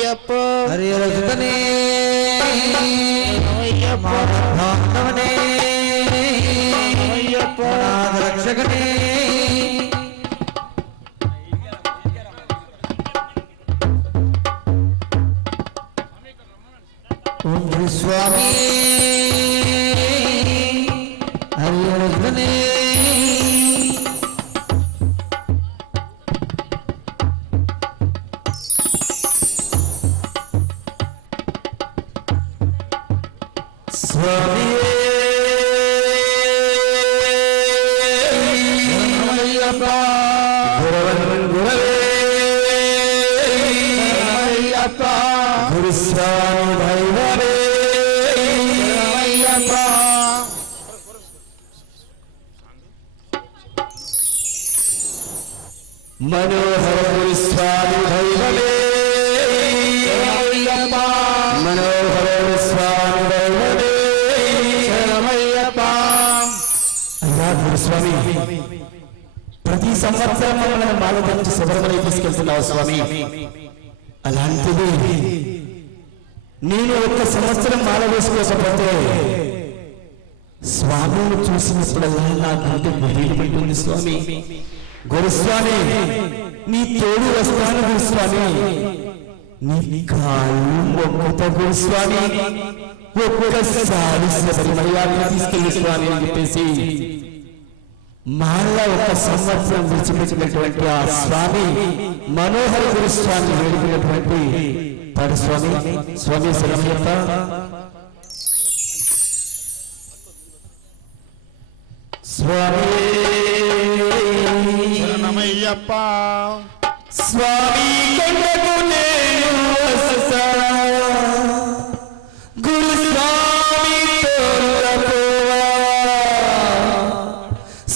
హరిహరసుతనే రక్షకనే ఓం స్వామి హరిహరసుతనే స్వామి మనోహర స్వామి భైరవే మనోహర స్వామి భైరవే అయ్యా గురుస్వామి ప్రతి సంవత్సరం మనం మాల ధరించి శబరిమల తీసుకెళ్తున్నావు స్వామి అలాంటిది నేను ఒక్క సంవత్సరం మాల వేసుకోకపోతే స్వామిని చూసినప్పుడల్లా నా గుండె బయలుపెట్టింది స్వామి గురుస్వామి నీ తోడు వస్తాను గురుస్వామి నీ కాళ్ళు మొక్కుత గురుస్వామి ఒక్కసారి శబరిమల తీసుకెళ్ళి స్వామి అని చెప్పేసి మాల ఒక సంవత్సరం విడిచిపెట్టినటువంటి ఆ స్వామి మనోహర గురుస్వామి వేడుకున్నటువంటి పడు స్వామి స్వామి శరణయ్యప్ప స్వామి శరణమయ్యప్ప స్వామి కొండకు నేను వస్తా గురుస్వామి తోడుకోవా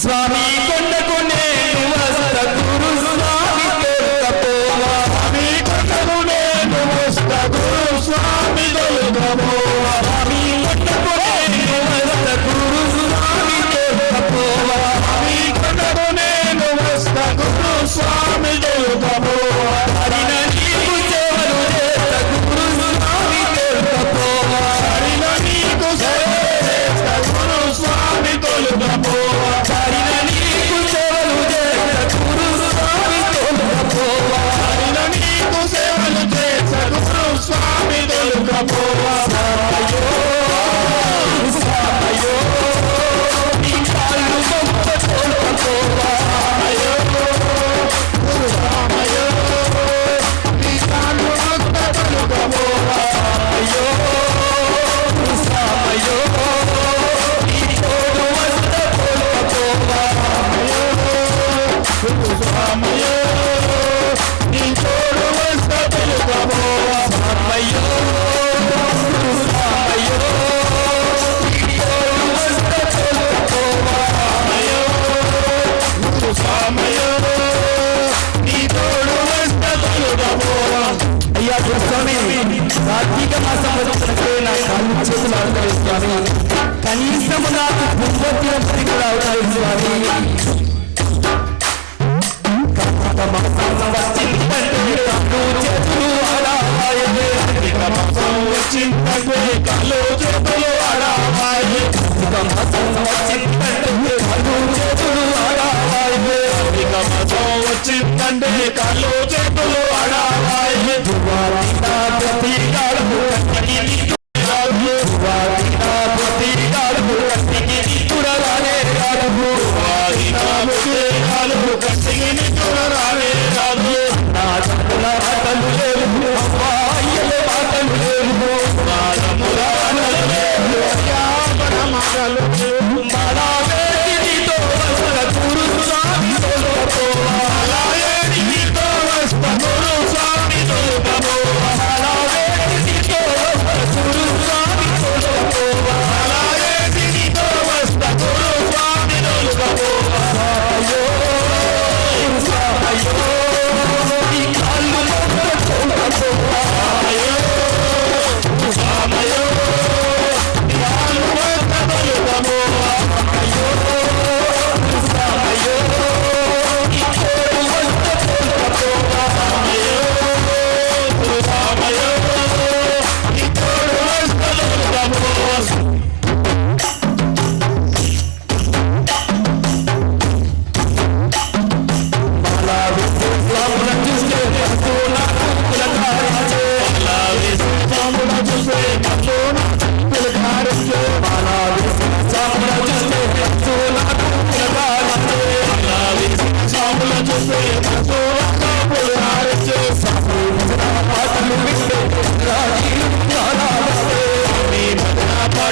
స్వామి కొండకు నేను వస్తా గురుస్వామి తోడుకోవా స్వామి కొండకు నేను వస్తా గురుస్వామి తోడుకోవా స్వామి కొండకు నేను వస్తా గురుస్వామి తోడుకోవా స్వామి కొండకు నేను వస్తా గురుస్వామి తోడుకోవా హరిన నీకు సేవలు చేస్తా గురుస్వామి తోడుకోవా హరిన నీకు సేవ చేస్తా గురుస్వామి తోడుకోవా హరిన నీకు సేవలు చేస్తా గురుస్వామి తోడుకోవా హరిన నీకు సేవలు చేస్తా గురుస్వామి తోడుకోవా సామయో నీ కాళ్ళు మొక్క తోడుకోవా నీ కాళ్ళు మొక్క తోడుకోవా అయ్యో సామయో నీ తోడు వస్త తోడుకోవా స్వామయ్యో నీ తోడు వస్తా తోడుకోవా సామయో సామయో నీ తోడు వస్త తోడుకోవా స్వామయ్యో నీ తోడు వస్తా తోడుకోవా అయ్యా స్వామి కార్తీక మాసం వచ్చినట్టే నా కాళ్ళు చేతులు ఆడతాయి స్వామి కనీసం నాకు పుణ్యతిని కూడా అవుతాయి స్వామి కార్తీక మాసం వచ్చిందంటే కాళ్ళు చేతులు ఆడాయే మాసం వచ్చిందంటే కాళ్ళు చేతులు ఆడావాయే కార్తీక మాసం వచ్చిందంటే కాళ్ళు చేతులు ఆడాయే ఇక మాసం వచ్చిందంటే కాళ్ళు చేతులు ఆడావాయే వాడినా ప్రతి గాడు కట్టికి వాడినా ప్రతి గాడు కట్టికి చూడరానే గాడు కట్టిగిని చూడరాలే రాదు నా చక్కల మాటలు లేవు అమ్మాయిల మాటలు లేవు మాటలు లేవు మాలా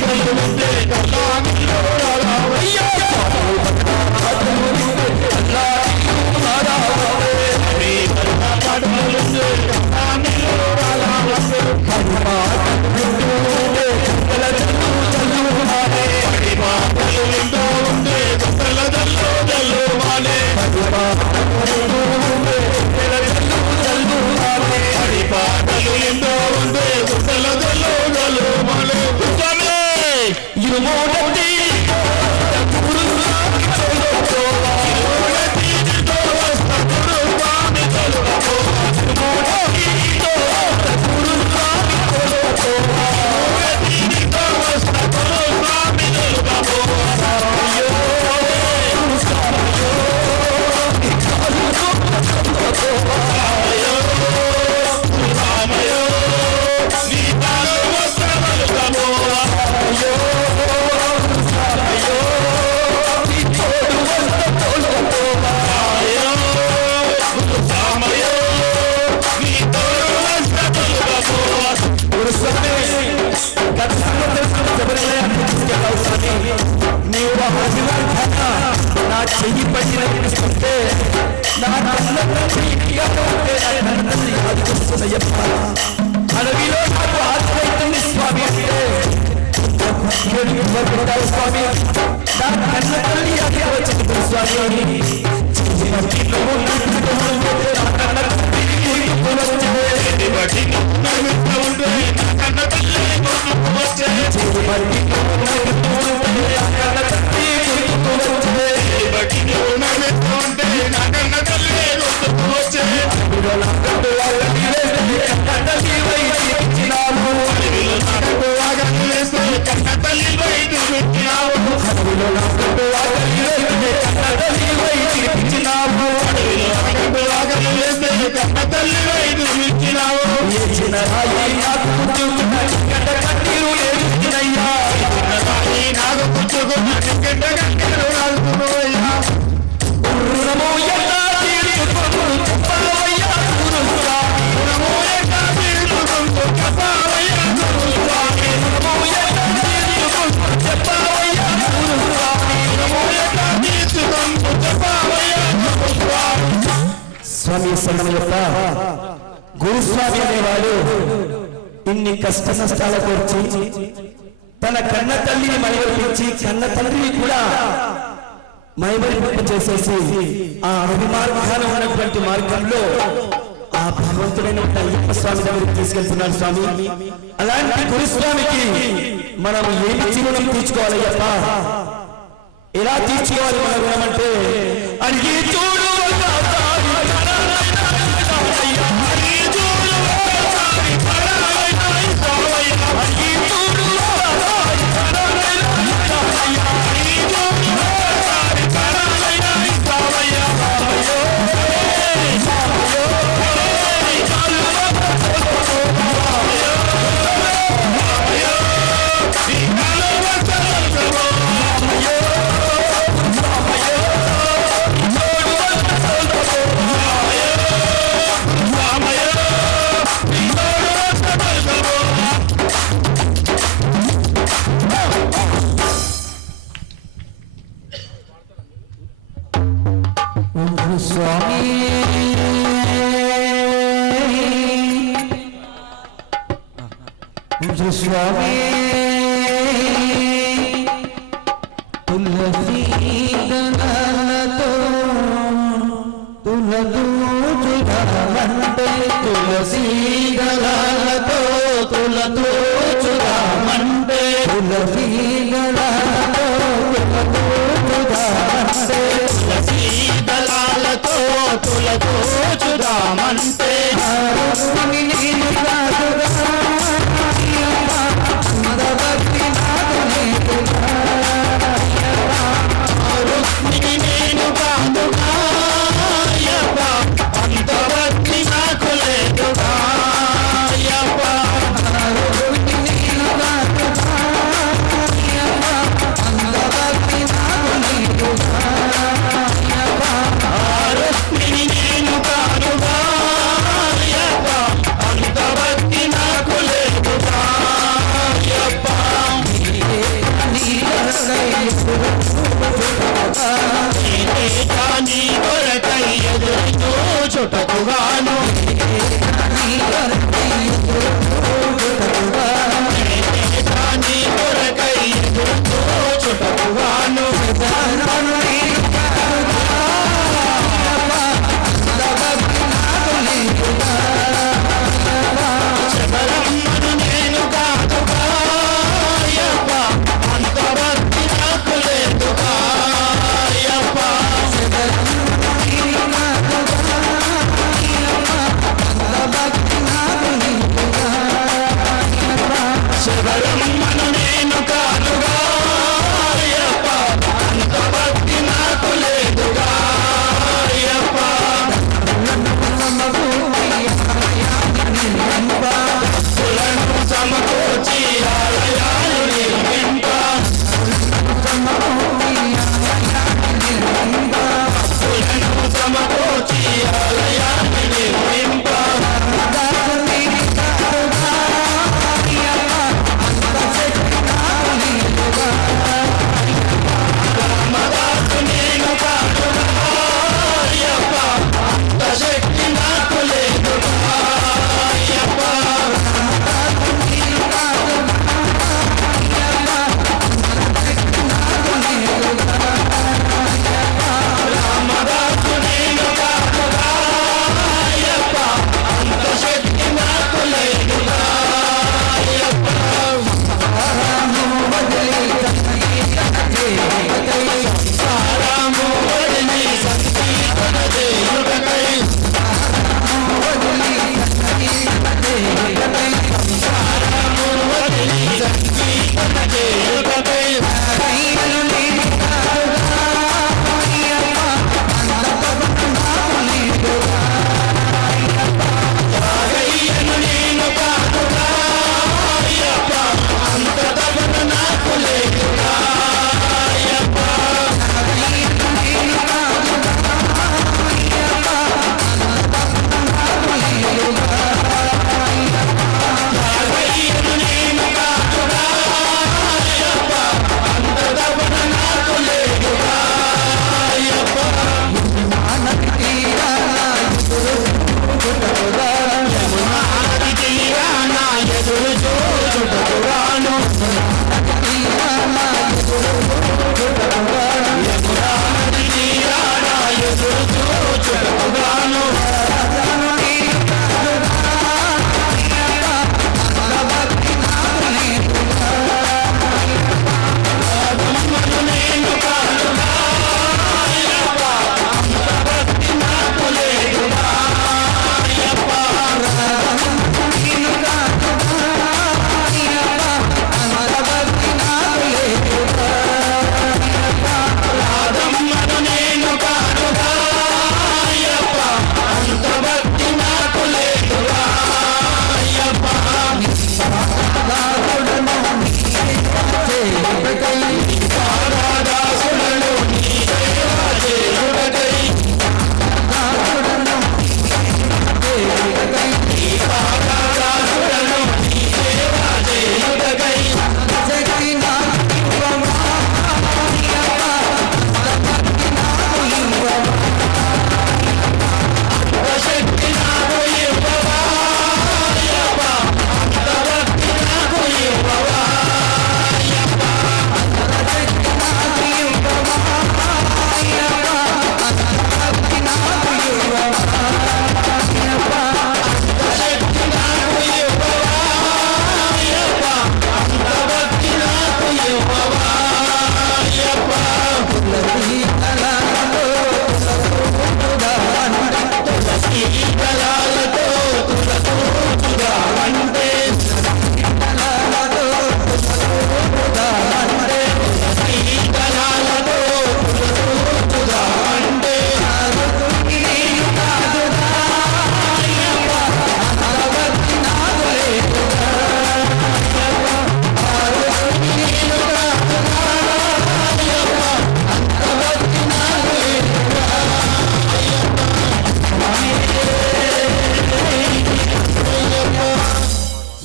పాటలు ఉంటే కళ్ళానిలో రావయ్యా పాటలు ఉంటే కళ్ళానిలో రావే హరి కరుణ పాటలు ఉంటే కళ్ళానిలో రావే హరి పాటలు ఉంటే కళ్ళ జల్లు మానే హరి పాటలు ఉంటే కళ్ళ జల్లు మానే హరి పాటలు ఉంటే కళ్ళ జల్లు మానే హరి పాటలు ఎంతో ఉంటే కళ్ళ జల్లు మానే స్వామి ఇరుమోడటి చెయ్యి పట్టినట్టే నా అడవిలో నాకు ఆత్మైతుంది స్వామి అంటే స్వామి నా కన్న తల్లి అక్కడ వచ్చింది స్వామి స్వామి సమయత గురుస్వామి అనేవాడు ఇన్ని కష్ట నష్టాలకు వచ్చి తన కన్న తల్లిని మైమరిపించి కన్న తండ్రిని కూడా మైమరిపింప చేసేసి ఆ అడవి మార్గాన ఉన్నటువంటి మార్గంలో ఆ భగవంతుడైన అయ్యప్ప స్వామి దగ్గరికి తీసుకెళ్తున్నాడు స్వామి. అలాంటి గురుస్వామికి మనం ఏమి జీవనం తీర్చుకోవాలి అయ్యప్ప? ఎలా తీర్చుకోవాలి మన రుణం అంటే అడిగి చూడు స్వామి తులసి దళాలతో తులదూచుదామంటే తులసి దళాలతో తులదూచుదామంటే తులసి దళాలతో తులదూచుదామంటే తులసి దళాలతో తులదూచుదామంటే రుక్మిణి రాజుగా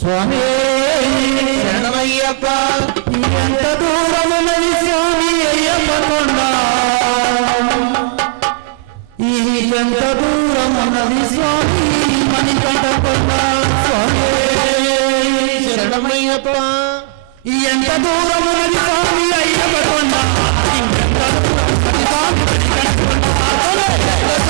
స్వామి శరణమయ్యప్ప ఎంత దూరమున్నది స్వామి అయ్యప్ప కొండ ఎంత దూరమున్నది స్వామి మణికంఠ కొండ స్వామి శరణమయ్యప్ప ఎంత దూరమున్నది స్వామి అయ్యప్ప కొండ ఎంత దూరమున్నది స్వామి మణికంఠ కొండ శరణమయ్యప్ప